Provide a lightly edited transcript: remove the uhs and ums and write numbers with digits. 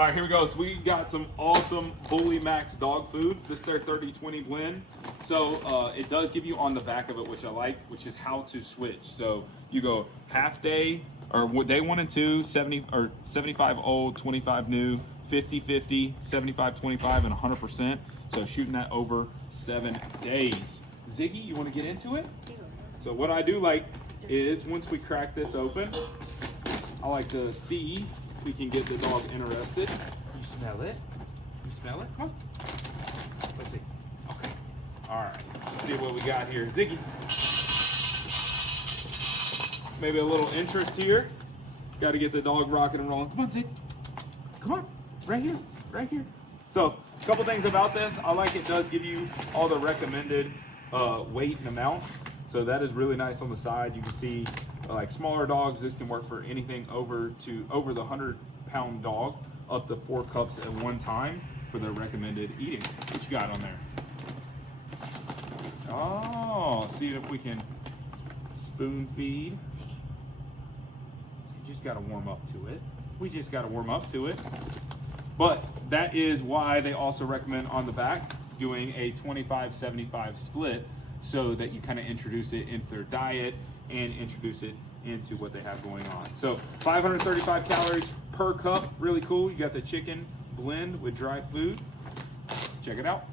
All right, here we go. So we got some awesome Bully Max dog food. This is their 30-20 blend. So it does give you on the back of it, which I like, which is how to switch. So you go half day, or day 1 and 2, 70 or 75 old, 25 new, 50-50, 75-25, and 100%. So shooting that over 7 days. Ziggy, you want to get into it? So what I do like is once we crack this open, I like to see if we can get the dog interested. You smell it? You smell it? Come on. Let's see. Okay. All right. Let's see what we got here. Ziggy. Maybe a little interest here. Got to get the dog rocking and rolling. Come on, Zig. Come on. Right here. Right here. So a couple things about this. I like it does give you all the recommended weight and amount. So that is really nice on the side. You can see like smaller dogs, this can work for anything over the 100-pound dog, up to 4 cups at one time for the recommended eating. What you got on there? Oh, see if we can spoon feed. You just got to warm up to it. We just got to warm up to it. But that is why they also recommend on the back doing a 25-75 split, so that you kind of introduce it into their diet and introduce it into what they have going on. So 535 calories per cup, really cool. You got the chicken blend with dry food. Check it out.